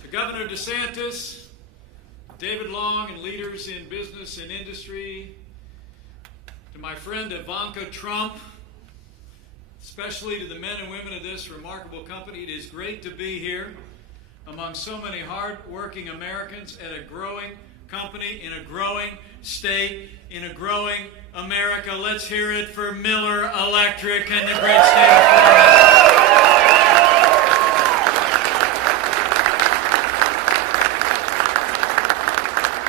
To Governor DeSantis, David Long, and leaders in business and industry, to my friend Ivanka Trump, especially to the men and women of this remarkable company, it is great to be here among so many hard-working Americans at a growing company in a growing state in a growing America. Let's hear it for Miller Electric and the great state of Florida.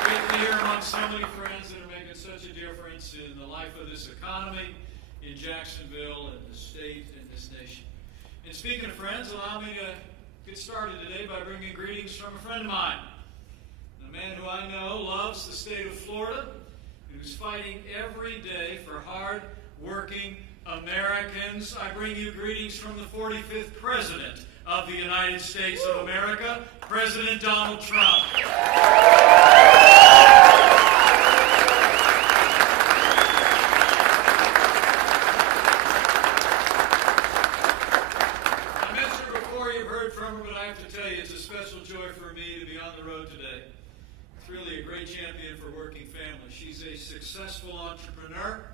Great to be here among so many friends that are making such a difference in the life of this economy, in Jacksonville, and the state, and this nation. And speaking of friends, allow me to get started today by bringing greetings from a friend of mine. A man who I know loves the state of Florida, who's fighting every day for hard-working Americans. I bring you greetings from the 45th President of the United States of America, President Donald Trump. I mentioned her before, you've heard from her, but I have to tell you, it's a special joy for me to be on the road today. Really a great champion for working families. She's a successful entrepreneur.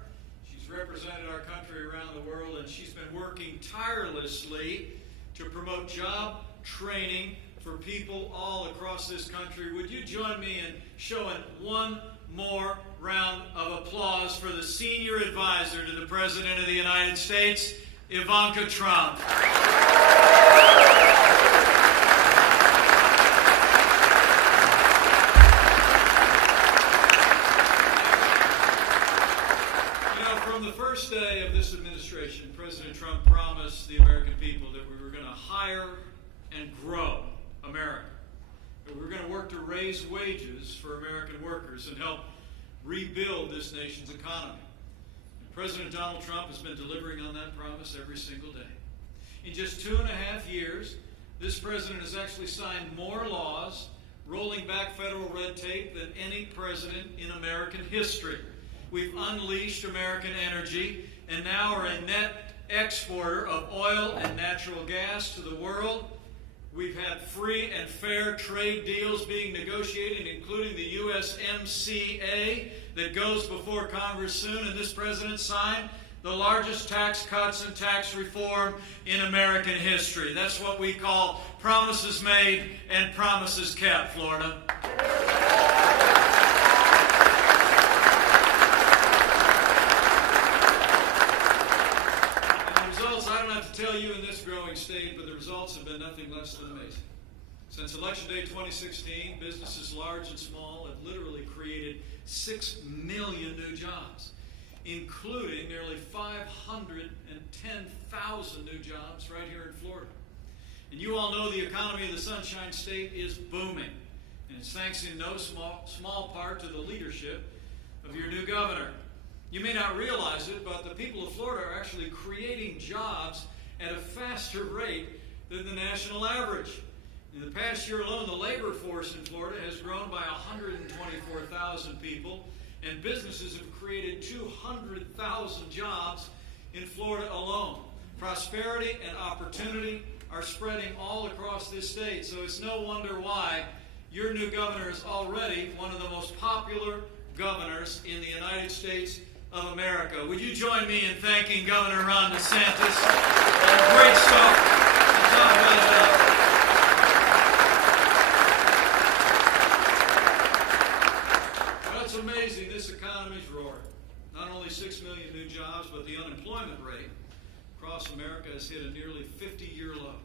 She's represented our country around the world, and she's been working tirelessly to promote job training for people all across this country. Would you join me in showing one more round of applause for the senior advisor to the President of the United States, Ivanka Trump. From the first day of this administration, President Trump promised the American people that we were going to hire and grow America, that we were going to work to raise wages for American workers and help rebuild this nation's economy. And President Donald Trump has been delivering on that promise every single day. In just 2.5 years, this president has actually signed more laws, rolling back federal red tape than any president in American history. We've unleashed American energy and now are a net exporter of oil and natural gas to the world. We've had free and fair trade deals being negotiated, including the USMCA that goes before Congress soon, and this president signed the largest tax cuts and tax reform in American history. That's what we call promises made and promises kept, Florida. I don't have to tell you in this growing state, but the results have been nothing less than amazing. Since Election Day 2016, businesses large and small have literally created 6 million new jobs, including nearly 510,000 new jobs right here in Florida. And you all know the economy of the Sunshine State is booming, and it's thanks in no small part to the leadership of your new governor. You may not realize it, but the people of Florida are actually creating jobs at a faster rate than the national average. In the past year alone, the labor force in Florida has grown by 124,000 people, and businesses have created 200,000 jobs in Florida alone. Prosperity and opportunity are spreading all across this state, so it's no wonder why your new governor is already one of the most popular governors in the United States of America. Would you join me in thanking Governor Ron DeSantis? Great stuff to talk about that. Well, it's amazing. This economy's roaring. Not only 6 million new jobs, but the unemployment rate across America has hit a nearly 50-year low.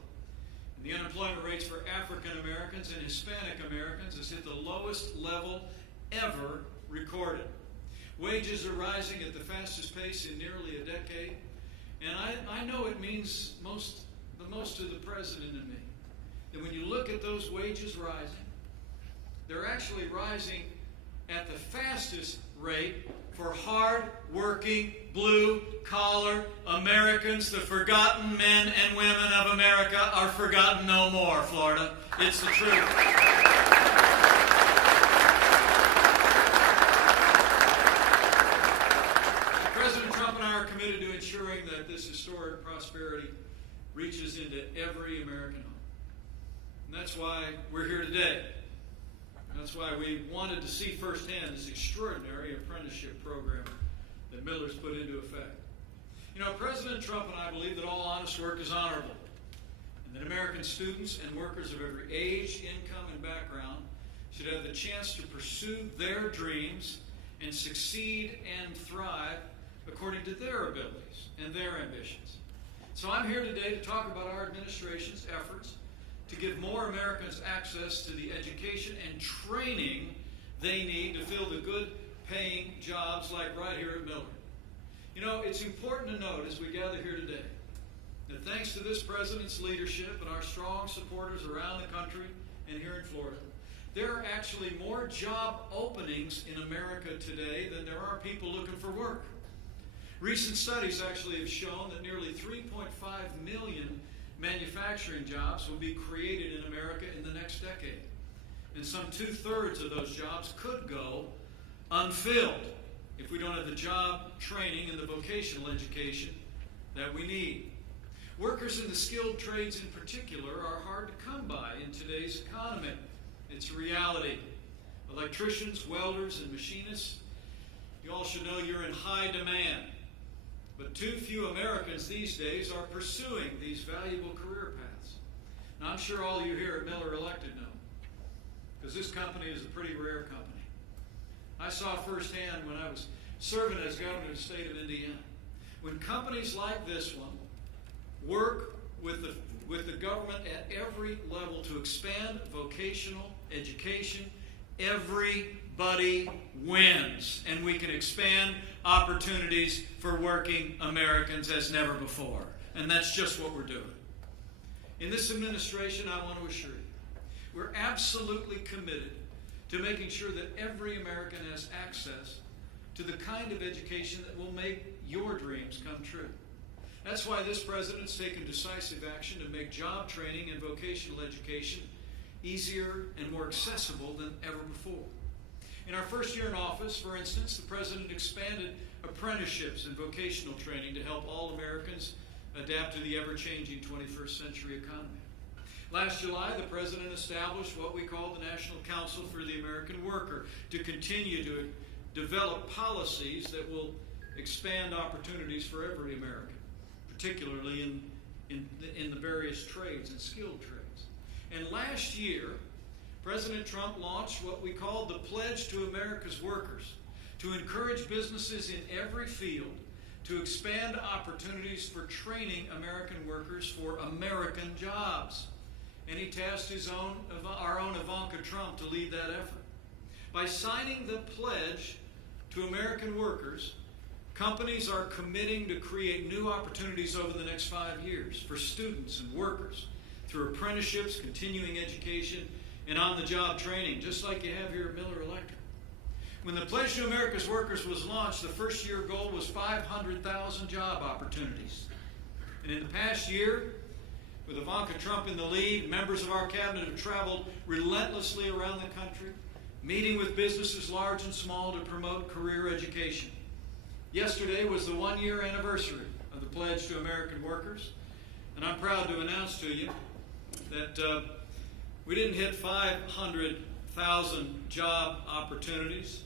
And the unemployment rates for African Americans and Hispanic Americans has hit the lowest level ever recorded. Wages are rising at the fastest pace in nearly a decade, and I know it means the most to the president and me. That when you look at those wages rising, they're actually rising at the fastest rate for hard-working, blue-collar Americans. The forgotten men and women of America are forgotten no more, Florida. It's the truth. President Trump and I are committed to ensuring that this historic prosperity reaches into every American home. And that's why we're here today. That's why we wanted to see firsthand this extraordinary apprenticeship program that Miller's put into effect. You know, President Trump and I believe that all honest work is honorable, and that American students and workers of every age, income, and background should have the chance to pursue their dreams and succeed and thrive according to their abilities and their ambitions. So I'm here today to talk about our administration's efforts to give more Americans access to the education and training they need to fill the good-paying jobs like right here at Miller. You know, it's important to note as we gather here today that thanks to this president's leadership and our strong supporters around the country and here in Florida, there are actually more job openings in America today than there are people looking for work. Recent studies actually have shown that nearly 3.5 million manufacturing jobs will be created in America in the next decade. And some 2/3 of those jobs could go unfilled if we don't have the job training and the vocational education that we need. Workers in the skilled trades in particular are hard to come by in today's economy. It's a reality. Electricians, welders, and machinists, you all should know you're in high demand. But too few Americans these days are pursuing these valuable career paths. Now, I'm sure all you here at Miller Elected know, because this company is a pretty rare company. I saw firsthand when I was serving as governor of the state of Indiana, when companies like this one work with the government at every level to expand vocational education, everybody wins, and we can expand opportunities for working Americans as never before. And that's just what we're doing. In this administration, I want to assure you, we're absolutely committed to making sure that every American has access to the kind of education that will make your dreams come true. That's why this president's taken decisive action to make job training and vocational education easier and more accessible than ever before. In our first year in office, for instance, the president expanded apprenticeships and vocational training to help all Americans adapt to the ever-changing 21st century economy. Last July, the president established what we call the National Council for the American Worker to continue to develop policies that will expand opportunities for every American, particularly in the various trades and skilled trades. And last year, President Trump launched what we called the Pledge to America's Workers, to encourage businesses in every field to expand opportunities for training American workers for American jobs. And he tasked our own Ivanka Trump to lead that effort. By signing the Pledge to American Workers, companies are committing to create new opportunities over the next 5 years for students and workers through apprenticeships, continuing education, and on-the-job training, just like you have here at Miller Electric. When the Pledge to America's Workers was launched, the first-year goal was 500,000 job opportunities. And in the past year, with Ivanka Trump in the lead, members of our cabinet have traveled relentlessly around the country, meeting with businesses large and small to promote career education. Yesterday was the 1-year anniversary of the Pledge to American Workers, and I'm proud to announce to you that we didn't hit 500,000 job opportunities.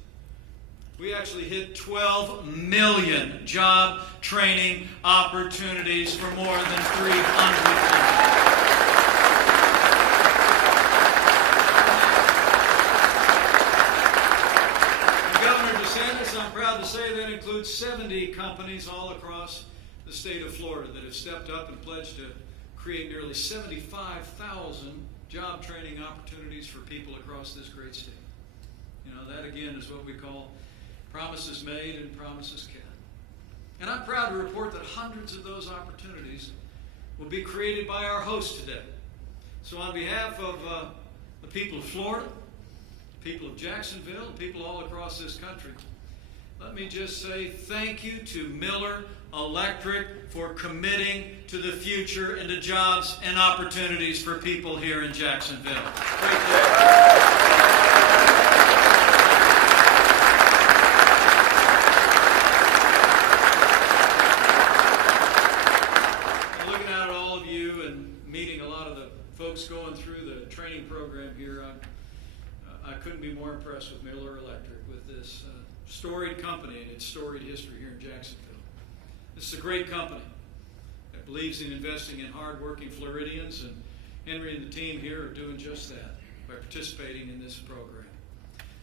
We actually hit 12 million job training opportunities for more than 300,000. Governor DeSantis, I'm proud to say, that includes 70 companies all across the state of Florida that have stepped up and pledged to create nearly 75,000 job training opportunities for people across this great state. You know, that again is what we call promises made and promises kept. And I'm proud to report that hundreds of those opportunities will be created by our host today. So on behalf of the people of Florida, the people of Jacksonville, and people all across this country, let me just say thank you to Miller Electric for committing to the future and to jobs and opportunities for people here in Jacksonville. Great Looking out at all of you been meeting a lot of the folks going through the training program here. I couldn't be more impressed with Miller Electric, with this storied company and its storied history here in Jacksonville. This is a great company that believes in investing in hard-working Floridians, and Henry and the team here are doing just that by participating in this program.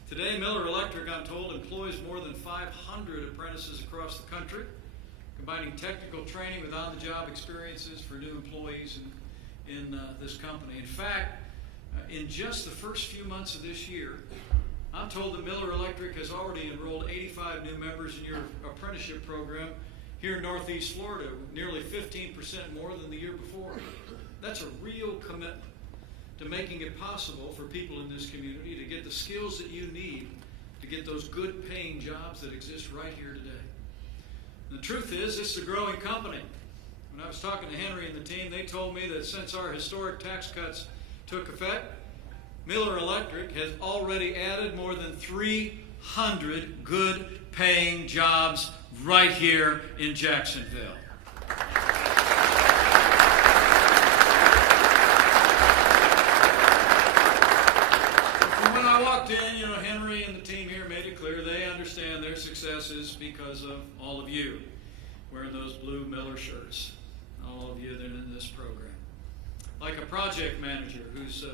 Today, Miller Electric, I'm told, employs more than 500 apprentices across the country, combining technical training with on-the-job experiences for new employees in this company. In fact, in just the first few months of this year, I'm told that Miller Electric has already enrolled 85 new members in your apprenticeship program here in Northeast Florida, nearly 15% more than the year before. That's a real commitment to making it possible for people in this community to get the skills that you need to get those good paying jobs that exist right here today. And the truth is, this is a growing company. When I was talking to Henry and the team, they told me that since our historic tax cuts took effect, Miller Electric has already added more than 300 good paying jobs right here in Jacksonville. When I walked in, Henry and the team here made it clear they understand their success is because of all of you wearing those blue Miller shirts, all of you that are in this program. Like a project manager who's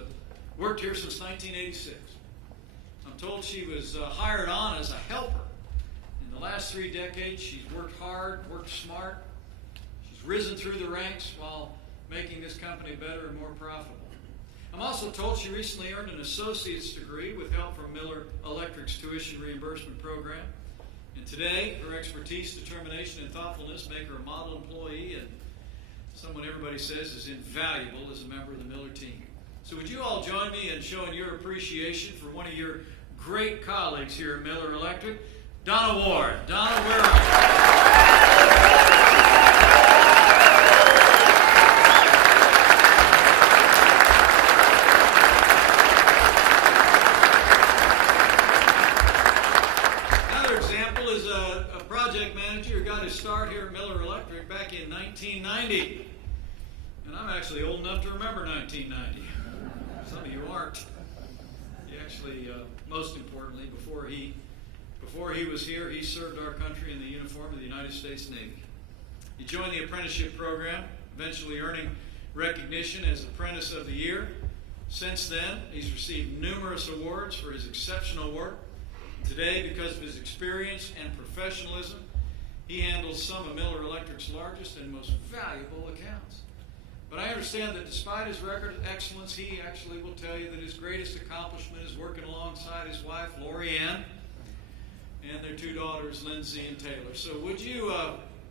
worked here since 1986. I'm told she was hired on as a helper. In the last 3 decades, she's worked hard, worked smart. She's risen through the ranks while making this company better and more profitable. I'm also told she recently earned an associate's degree with help from Miller Electric's tuition reimbursement program. And today, her expertise, determination, and thoughtfulness make her a model employee and someone everybody says is invaluable as a member of the Miller team. So would you all join me in showing your appreciation for one of your great colleagues here at Miller Electric, Donna Ward. Donna, where are you? Start here at Miller Electric back in 1990. And I'm actually old enough to remember 1990. Some of you aren't. He actually, most importantly, before he was here, he served our country in the uniform of the United States Navy. He joined the apprenticeship program, eventually earning recognition as Apprentice of the Year. Since then, he's received numerous awards for his exceptional work. Today, because of his experience and professionalism, he handles some of Miller Electric's largest and most valuable accounts. But I understand that despite his record of excellence, he actually will tell you that his greatest accomplishment is working alongside his wife, Lori Ann, and their 2 daughters, Lindsay and Taylor. So would you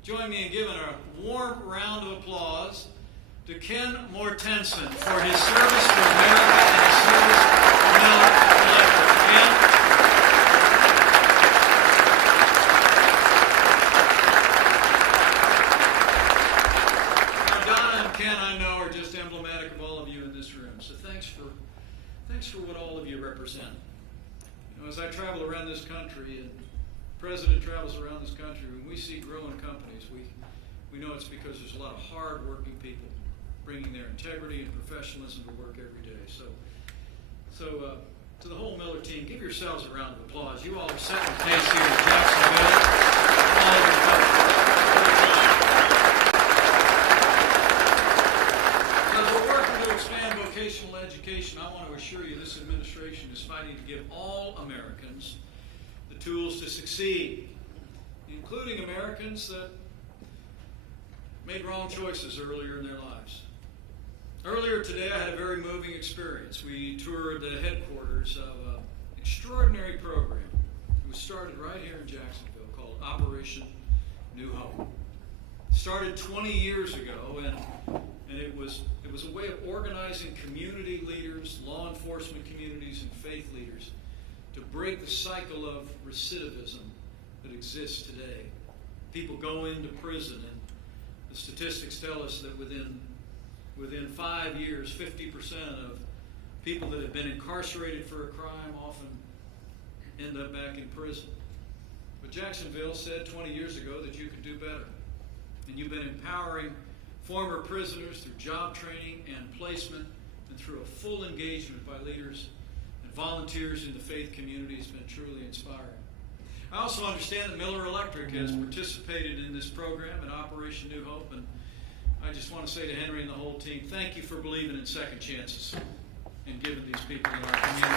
join me in giving a warm round of applause to Ken Mortensen for his service to America and his service to Miller Electric. Ken? Emblematic of all of you in this room. So thanks for what all of you represent. As I travel around this country, and the President travels around this country, when we see growing companies, we know it's because there's a lot of hard-working people bringing their integrity and professionalism to work every day. So to the whole Miller team, give yourselves a round of applause. You all are setting the pace here in Jacksonville. All of your folks. Expand vocational education, I want to assure you this administration is fighting to give all Americans the tools to succeed, including Americans that made wrong choices earlier in their lives. Earlier today, I had a very moving experience. We toured the headquarters of an extraordinary program. It was started right here in Jacksonville called Operation New Hope. It started 20 years ago, and it was a way of organizing community leaders, law enforcement communities, and faith leaders to break the cycle of recidivism that exists today. People go into prison, and the statistics tell us that within 5 years, 50% of people that have been incarcerated for a crime often end up back in prison. But Jacksonville said 20 years ago that you could do better. And you've been empowering former prisoners through job training and placement, and through a full engagement by leaders and volunteers in the faith community has been truly inspiring. I also understand that Miller Electric has participated in this program at Operation New Hope, and I just want to say to Henry and the whole team, thank you for believing in second chances and giving these people in our community.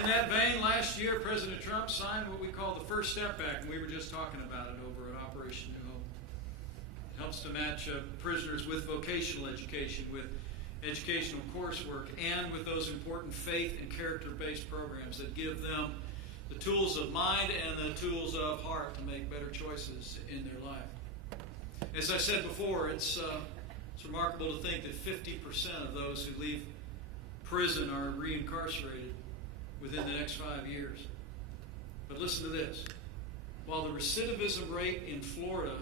In that vein, last year, President Trump signed what we call the First Step Act, and we were just talking about it over at Operation New Hope. It helps to match prisoners with vocational education, with educational coursework, and with those important faith and character-based programs that give them the tools of mind and the tools of heart to make better choices in their life. As I said before, it's remarkable to think that 50% of those who leave prison are reincarcerated within the next 5 years. But listen to this. While the recidivism rate in Florida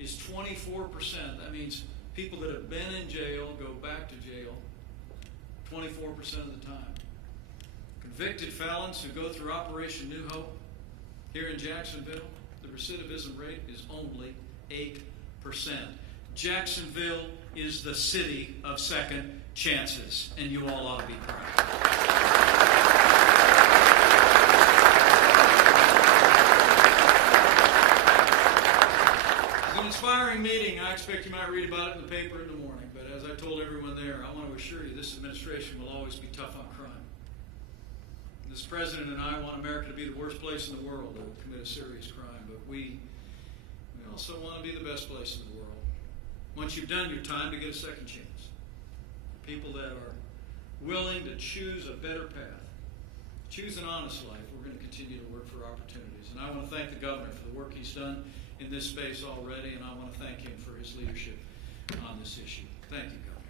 is 24%, that means people that have been in jail go back to jail 24% of the time. Convicted felons who go through Operation New Hope here in Jacksonville, the recidivism rate is only 8%. Jacksonville is the city of second chances, and you all ought to be proud. Inspiring meeting. I expect you might read about it in the paper in the morning, but as I told everyone there, I want to assure you this administration will always be tough on crime. This president and I want America to be the worst place in the world to commit a serious crime, but we also want to be the best place in the world. Once you've done your time, to get a second chance. People that are willing to choose a better path, choose an honest life, we're going to continue to work for opportunities. And I want to thank the governor for the work he's done in this space already, and I want to thank him for his leadership on this issue. Thank you, Governor.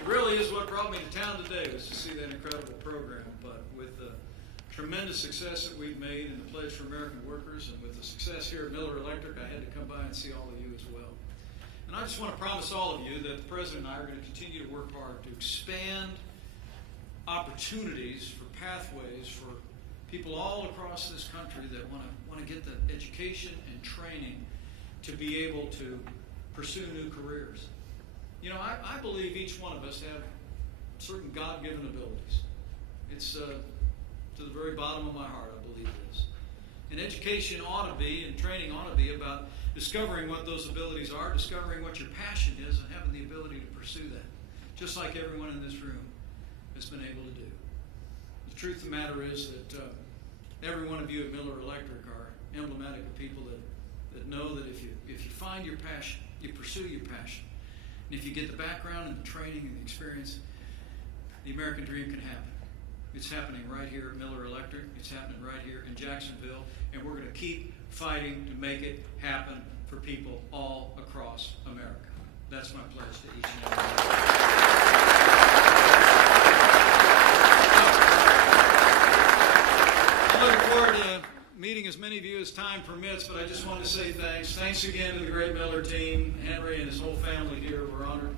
It really is what brought me to town today, was to see that incredible program. But with the tremendous success that we've made in the Pledge for American Workers, and with the success here at Miller Electric, I had to come by and see all of you as well. And I just want to promise all of you that the President and I are going to continue to work hard to expand opportunities for pathways for people all across this country that want to get the education and training to be able to pursue new careers. You know, I believe each one of us have certain God-given abilities. It's to the very bottom of my heart, I believe this. And education ought to be, and training ought to be about discovering what those abilities are, discovering what your passion is, and having the ability to pursue that, just like everyone in this room has been able to do. The truth of the matter is that every one of you at Miller Electric are emblematic of people that know that if you find your passion, you pursue your passion, and if you get the background and the training and the experience, the American dream can happen. It's happening right here at Miller Electric. It's happening right here in Jacksonville, and we're going to keep fighting to make it happen for people all across America. That's my pledge to each and every one. I'm looking forward to meeting as many of you as time permits, but I just want to say thanks. Thanks again to the great Miller team. Henry and his whole family here, we're honored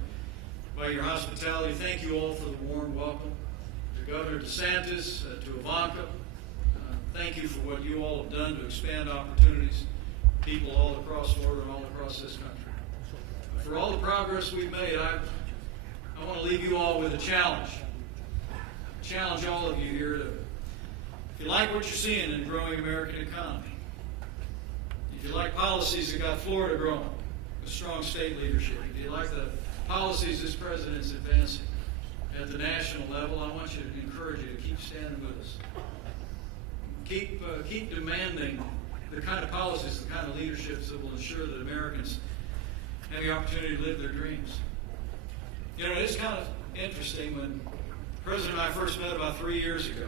by your hospitality. Thank you all for the warm welcome. To Governor DeSantis, to Ivanka, thank you for what you all have done to expand opportunities, people all across Florida and all across this country. For all the progress we've made, I want to leave you all with a challenge. Challenge all of you here to, if you like what you're seeing in the growing American economy, if you like policies that got Florida growing with strong state leadership, if you like the policies this president's advancing at the national level, I want you to encourage you to keep standing with us. Keep demanding the kind of policies, the kind of leaderships that will ensure that Americans have the opportunity to live their dreams. You know, it's kind of interesting when the President and I first met about 3 years ago,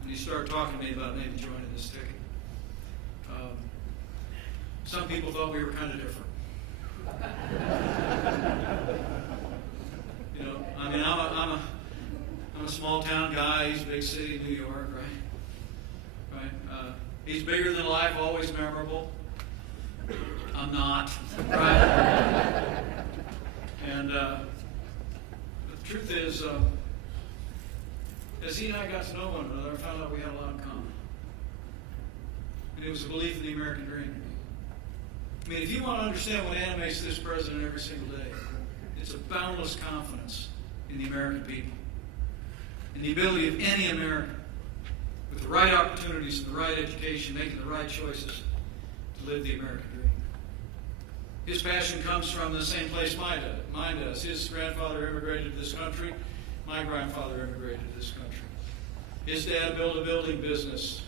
and he started talking to me about maybe joining this ticket. Some people thought we were kind of different. You know, I mean, I'm a small town guy. He's a big city, New York, right? He's bigger than life, always memorable. I'm not, right? And Truth is, as he and I got to know one another, I found out we had a lot in common. And it was a belief in the American dream. I mean, if you want to understand what animates this president every single day, it's a boundless confidence in the American people, in the ability of any American, with the right opportunities and the right education, making the right choices, to live the American dream. His passion comes from the same place mine does. His grandfather immigrated to this country. My grandfather immigrated to this country. His dad built a building business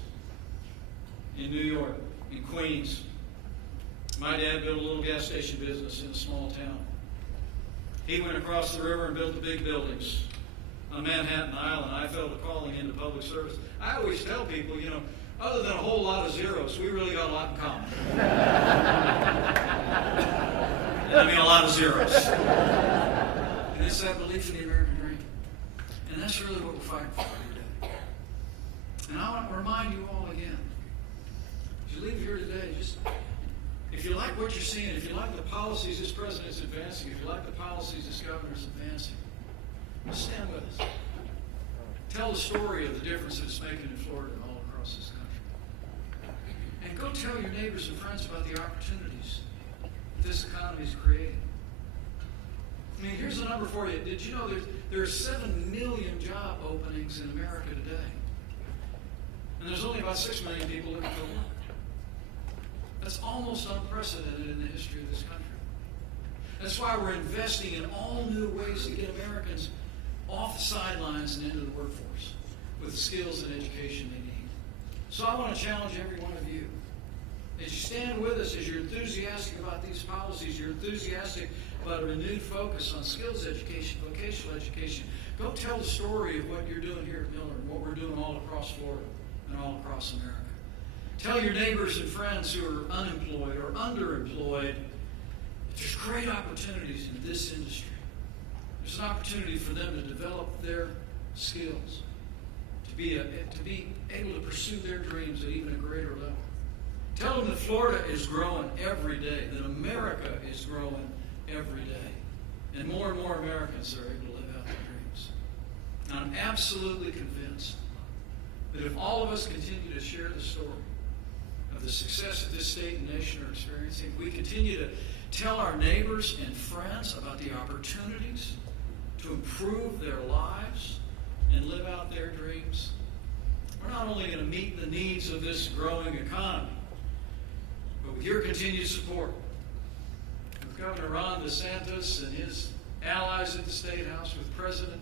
in New York, in Queens. My dad built a little gas station business in a small town. He went across the river and built the big buildings on Manhattan Island. I felt a calling into public service. I always tell people, you know, other than a whole lot of zeros, we really got a lot in common. And I mean a lot of zeros. And it's that belief in the American dream. And that's really what we're fighting for today. And I want to remind you all again, as you leave here today, just if you like what you're seeing, if you like the policies this president's advancing, if you like the policies this governor's advancing, stand with us. Tell the story of the difference that it's making in Florida and all across this country. And go tell your neighbors and friends about the opportunities that this economy is creating. I mean, here's a number for you. Did you know there are 7 million job openings in America today? And there's only about 6 million people looking for work. That's almost unprecedented in the history of this country. That's why we're investing in all new ways to get Americans off the sidelines and into the workforce with the skills and education they need. So I want to challenge every one of you. As you stand with us, as you're enthusiastic about these policies, you're enthusiastic about a renewed focus on skills education, vocational education, go tell the story of what you're doing here at Miller and what we're doing all across Florida and all across America. Tell your neighbors and friends who are unemployed or underemployed that there's great opportunities in this industry. There's an opportunity for them to develop their skills, to be able to pursue their dreams at even a greater level. Tell them that Florida is growing every day, that America is growing every day, and more Americans are able to live out their dreams. And I'm absolutely convinced that if all of us continue to share the story of the success that this state and nation are experiencing, if we continue to tell our neighbors and friends about the opportunities to improve their lives and live out their dreams, we're not only going to meet the needs of this growing economy, but with your continued support, with Governor Ron DeSantis and his allies at the State House, with President